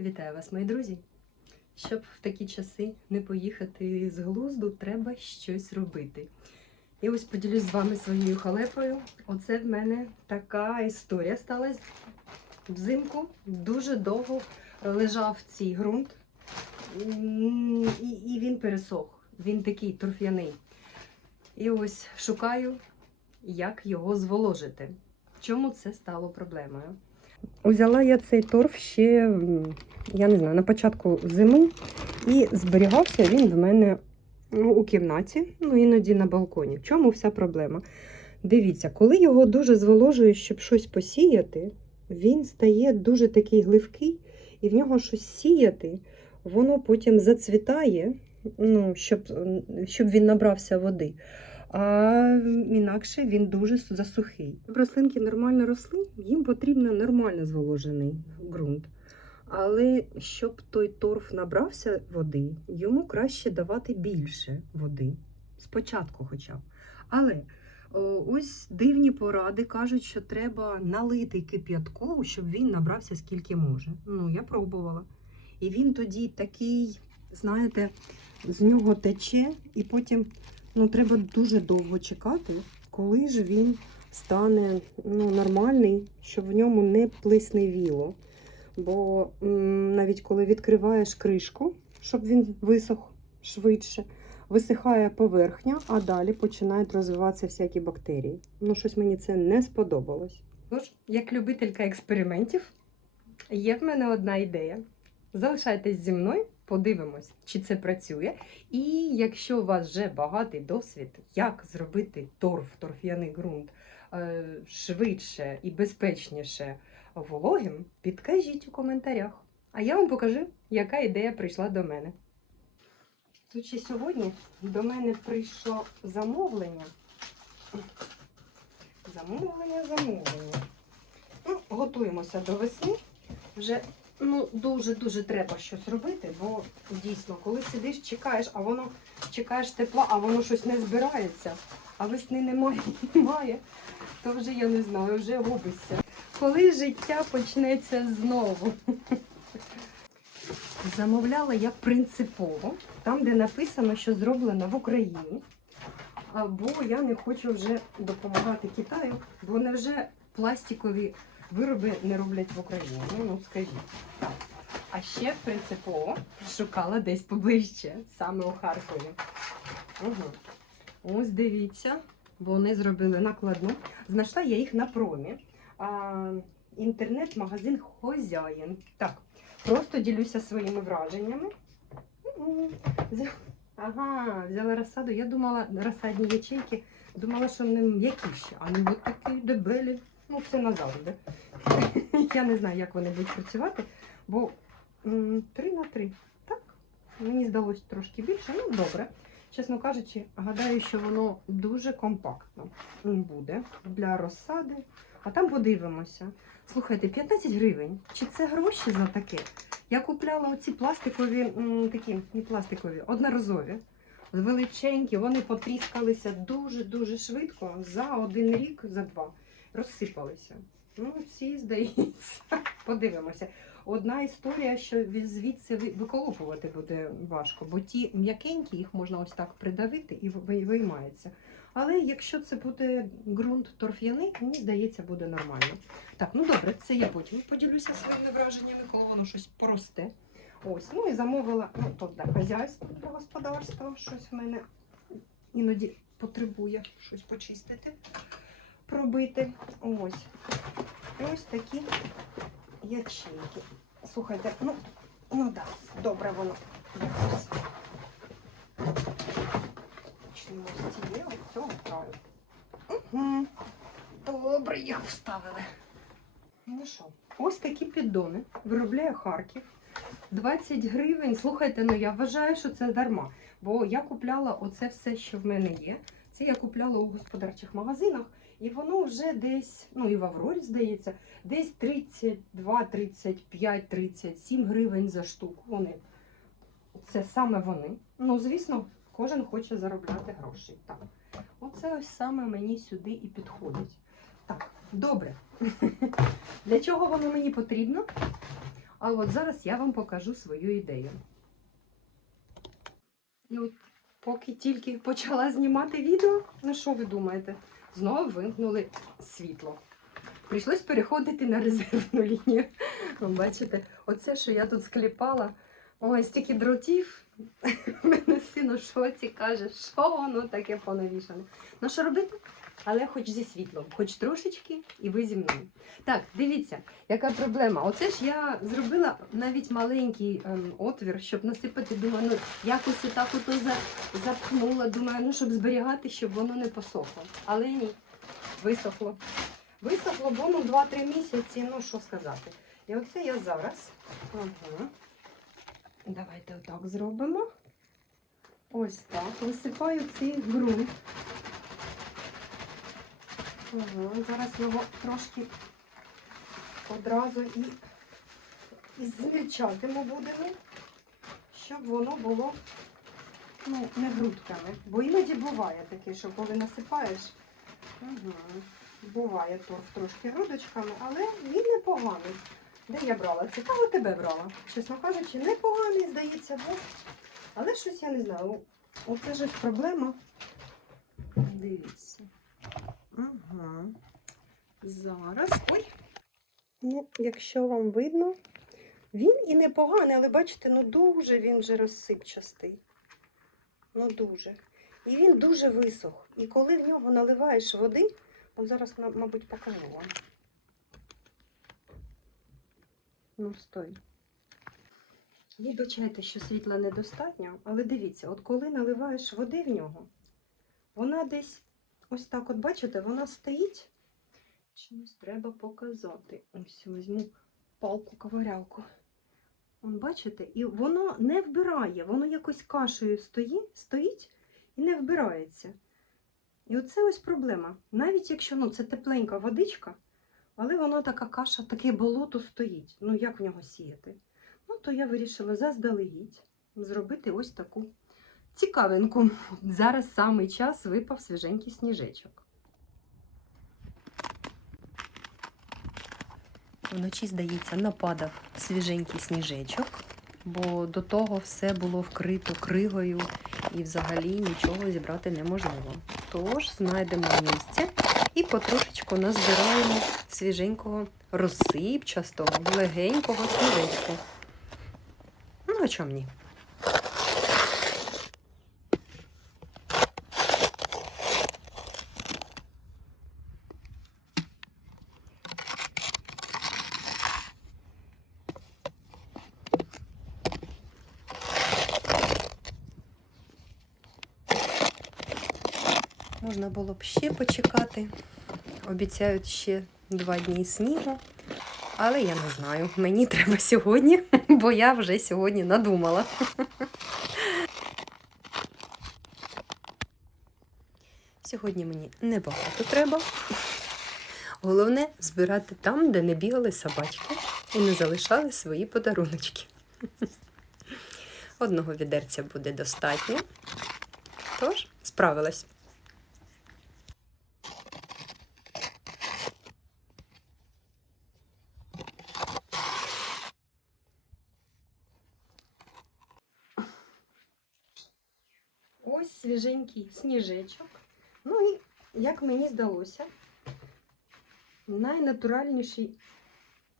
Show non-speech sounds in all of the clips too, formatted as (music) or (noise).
Вітаю вас, мої друзі! Щоб в такі часи не поїхати з глузду, треба щось робити. І ось поділюсь з вами своєю халепою. Оце в мене така історія сталася взимку. Дуже довго лежав цей ґрунт, і, і він пересох. Він такий торф'яний. І ось шукаю, як його зволожити. Чому це стало проблемою? Узяла я цей торф ще, я не знаю, на початку зими, і зберігався він в мене ну, у кімнаті, ну іноді на балконі. В чому вся проблема? Дивіться, коли його дуже зволожуєш, щоб щось посіяти, він стає дуже такий гливкий, і в нього щось сіяти, воно потім зацвітає, ну, щоб, щоб він набрався води. А інакше він дуже засухий. Рослинки нормально росли, їм потрібно нормально зволожений ґрунт. Але щоб той торф набрався води, йому краще давати більше води. Спочатку хоча б. Але ось дивні поради кажуть, що треба налити кип'ятку, щоб він набрався скільки може. Ну, я пробувала. І він тоді такий, знаєте, з нього тече, і потім ну, треба дуже довго чекати, коли ж він стане ну, нормальний, щоб в ньому не плисневіло. Бо м, навіть коли відкриваєш кришку, щоб він висох швидше, висихає поверхня, а далі починають розвиватися всякі бактерії. Ну, щось мені це не сподобалось. Тож, як любителька експериментів, є в мене одна ідея. Залишайтесь зі мною, подивимось, чи це працює. І якщо у вас вже багатий досвід, як зробити торф, торф'яний ґрунт е, швидше і безпечніше вологим, підкажіть у коментарях. А я вам покажу, яка ідея прийшла до мене. Тут ще сьогодні до мене прийшло замовлення. Замовлення, замовлення. Ну, готуємося до весни. Вже ну, дуже-дуже треба щось робити, бо дійсно, коли сидиш, чекаєш, а воно чекаєш тепла, а воно щось не збирається, а весни немає, (laughs) немає, то вже я не знаю, вже губишся. Коли життя почнеться знову. (laughs) Замовляла я принципово, там, де написано, що зроблено в Україні. А, Бо я не хочу вже допомагати Китаю, бо невже пластикові вироби не роблять в Україні. Ну, ну скажіть. Так. А ще принципово шукала десь поближче, саме у Харкові. Угу. Ось дивіться, вони зробили накладну. Знайшла я їх на промі. А, інтернет-магазин Хозяїн. Так, просто ділюся своїми враженнями. Ага, взяла розсаду. Я думала, розсадні ячейки, думала, що вони м'якіші, а не от такі дебелі. Ну, це назавжди. (laughs) Я не знаю, як вони будуть працювати, бо 3 на 3. Так, мені здалося трошки більше. Ну, добре. Чесно кажучи, гадаю, що воно дуже компактно буде для розсади. А там подивимося. Слухайте, 15 гривень. Чи це гроші за таке? Я купляла оці пластикові, такі, не пластикові, одноразові. Величенькі, вони потріскалися дуже-дуже швидко за один рік, за два. Розсипалися. Ну, ці, здається, (laughs) подивимося. Одна історія, що звідси ви- виколупувати буде важко, бо ті м'якенькі, їх можна ось так придавити і виймається. Але якщо це буде ґрунт торф'яний, мені здається, буде нормально. Так, ну добре, це я потім поділюся своїми враженнями, коли воно щось поросте. Ось, ну і замовила, ну, то для для господарства, щось в мене іноді потребує щось почистити, пробити. Ось. Ось такі ячейки. Слухайте, ну, ну да, добре воно якось. Почнемо з цієї, цього краю. Угу. Добре, їх вставили. Ну що, ось такі піддони виробляє Харків. 20 гривень. Слухайте, ну я вважаю, що це дарма. Бо я купляла оце все, що в мене є. Це я купляла у господарчих магазинах, і воно вже десь, ну і в Аврорі, здається, десь 32, 35, 37 гривень за штуку. Вони. Це саме вони. Ну, звісно, кожен хоче заробляти гроші. Так. Оце ось саме мені сюди і підходить. Так, добре. (laughs) Для чого воно мені потрібно? А от зараз я вам покажу свою ідею. І от поки тільки почала знімати відео, ну що ви думаєте? Знову вимкнули світло. Прийшлось переходити на резервну лінію. Ви бачите, оце, що я тут скліпала, ой, стільки дротів. (laughs) Мене син у шоці каже, що воно таке понавішане. Ну що робити? Але хоч зі світлом, хоч трошечки, і ви зі мною. Так, дивіться, яка проблема. Оце ж я зробила навіть маленький ем, отвір, щоб насипати. Думаю, ну якось отак ото запхнула. Думаю, ну щоб зберігати, щоб воно не посохло. Але ні, висохло. Висохло, бо ну 2-3 місяці, ну що сказати. І оце я зараз. Ага. Давайте отак зробимо. Ось так. Висипаю цей ґрунт. Ага, зараз його трошки одразу і, і змільчатимо будемо, щоб воно було ну, не грудками. Бо іноді буває таке, що коли насипаєш, ага, буває торф трошки грудочками, але він непоганий. Де я брала? Цікаво тебе брала. Чесно кажучи, непоганий, здається, був. Але щось я не знаю. Оце ж проблема. Дивіться. Ага. Зараз. Ой. Ну, якщо вам видно, він і непоганий, але бачите, ну дуже він вже розсипчастий. Ну дуже. І він дуже висох. І коли в нього наливаєш води, от зараз, мабуть, покажу вам. Ну, стой. Вибачайте, що світла недостатньо, але дивіться, от коли наливаєш води в нього, вона десь ось так, от бачите, вона стоїть. Чомусь треба показати. Ось візьму палку-коварялку. Вон, бачите, і воно не вбирає, воно якось кашею стоїть, стоїть і не вбирається. І оце ось проблема. Навіть якщо ну, це тепленька водичка, але воно така каша, таке болото стоїть. Ну як в нього сіяти? Ну, то я вирішила заздалегідь зробити ось таку цікавинку. Зараз самий час випав свіженький сніжечок. Вночі, здається, нападав свіженький сніжечок, бо до того все було вкрито кригою і взагалі нічого зібрати неможливо. Тож знайдемо місце і потрошечку назбираємо свіженького розсипчастого, легенького сніжечку. Ну, а чому ні? Можна було б ще почекати. Обіцяють ще два дні снігу. Але я не знаю, мені треба сьогодні, (laughs) бо я вже сьогодні надумала. (laughs) Сьогодні мені небагато треба. Головне збирати там, де не бігали собачки і не залишали свої подаруночки. (laughs) Одного відерця буде достатньо. Тож, справилась. Ось свіженький сніжечок. Ну і, як мені здалося, найнатуральніший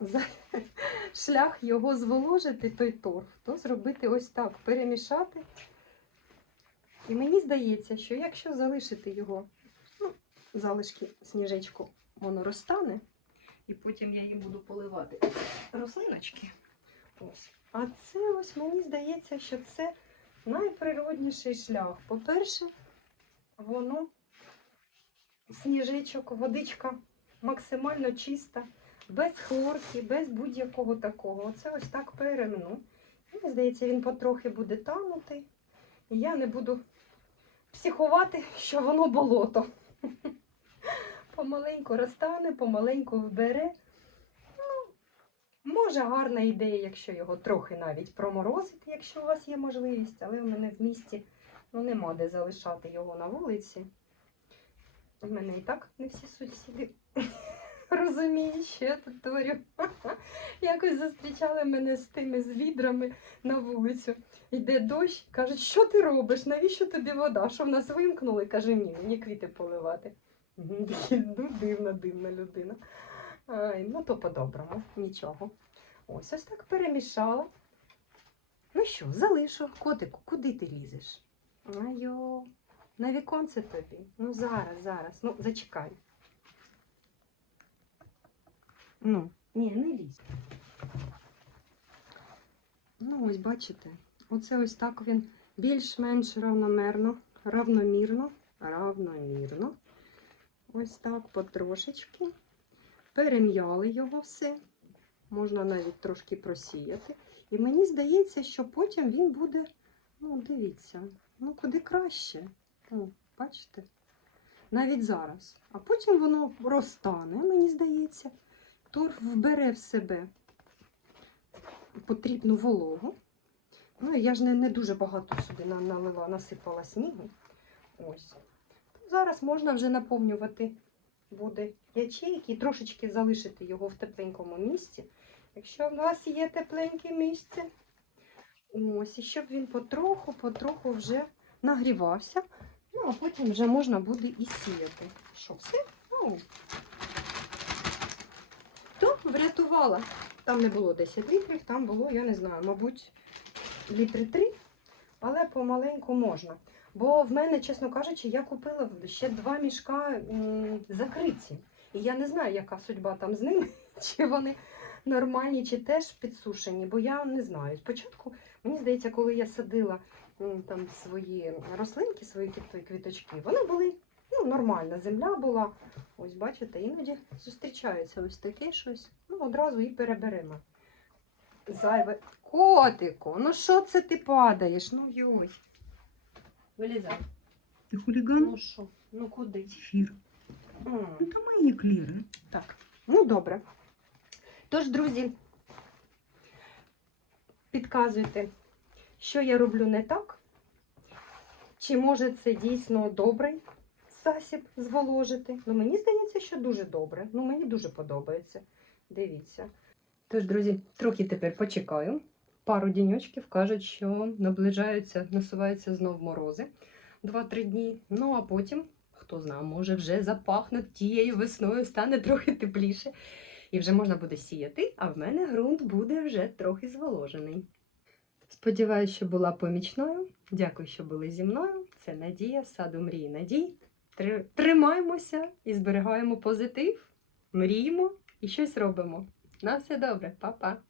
(laughs) шлях його зволожити, той торф, то зробити ось так, перемішати. І мені здається, що якщо залишити його, ну, залишки сніжечку, воно розтане, і потім я їм буду поливати рослиночки. Ось. А це ось мені здається, що це найприродніший шлях. По-перше, воно сніжечок, водичка максимально чиста, без хлорки, без будь-якого такого. Оце ось так перемну. Мені здається, він потрохи буде танути. І я не буду психувати, що воно болото. (laughs) Помаленьку розтане, помаленьку вбере. Може, гарна ідея, якщо його трохи навіть проморозити, якщо у вас є можливість, але в мене в місті ну, нема де залишати його на вулиці. У мене і так не всі сусіди (laughs) розумієш, що я тут творю. (laughs) Якось зустрічали мене з тими з відрами на вулицю. Йде дощ, кажуть, що ти робиш? Навіщо тобі вода? Що в нас вимкнули? Каже, ні, мені квіти поливати. Ну, дивна, дивна людина. Ну то по-доброму, нічого. Ось ось так перемішала. Ну що, залишу. Котику, куди ти лізеш? Айо, на віконце тобі. Ну зараз, зараз. Ну, зачекай. Ну, ні, не лізь. Ну, ось бачите, оце ось так він більш-менш равномерно, равномірно, равномірно. Ось так потрошечки. Перем'яли його все. Можна навіть трошки просіяти. І мені здається, що потім він буде, ну, дивіться, ну куди краще. О, бачите? Навіть зараз. А потім воно розтане, мені здається. Торф вбере в себе потрібну вологу. Ну, я ж не, не дуже багато сюди налила, насипала снігу. Ось. Зараз можна вже наповнювати буде ячейки трошечки залишити його в тепленькому місці. Якщо в вас є тепленьке місце, ось, і щоб він потроху, потроху вже нагрівався. Ну, а потім вже можна буде і сіяти. Що, все? Ну, то врятувала. Там не було 10 літрів, там було, я не знаю, мабуть, літри 3, але помаленьку можна. Бо в мене, чесно кажучи, я купила ще два мішка закриті. І я не знаю, яка судьба там з ними, (laughs) чи вони нормальні, чи теж підсушені, бо я не знаю. Спочатку, мені здається, коли я садила там свої рослинки, свої квіточки, вони були ну, нормальна земля була. Ось бачите, іноді зустрічається ось таке щось. Ну, одразу і переберемо. Зайве. Котику, ну що це ти падаєш? Ну йой. Вилізай. Ти хуліган? Ну що? Ну куди? Зефір. М. Ну то мої кліри. Так, ну добре. Тож, друзі, підказуйте, що я роблю не так. Чи може це дійсно добрий засіб зволожити? Ну, мені здається, що дуже добре. Ну, мені дуже подобається. Дивіться. Тож, друзі, трохи тепер почекаю. Пару діньочків кажуть, що наближаються, насуваються знов морози 2-3 дні. Ну а потім хто знає, може вже запахнуть тією весною, стане трохи тепліше. І вже можна буде сіяти, а в мене ґрунт буде вже трохи зволожений. Сподіваюсь, що була помічною. Дякую, що були зі мною. Це Надія, саду мрії Надій. Тримаємося і зберігаємо позитив, мріємо і щось робимо. На все добре, Па-па!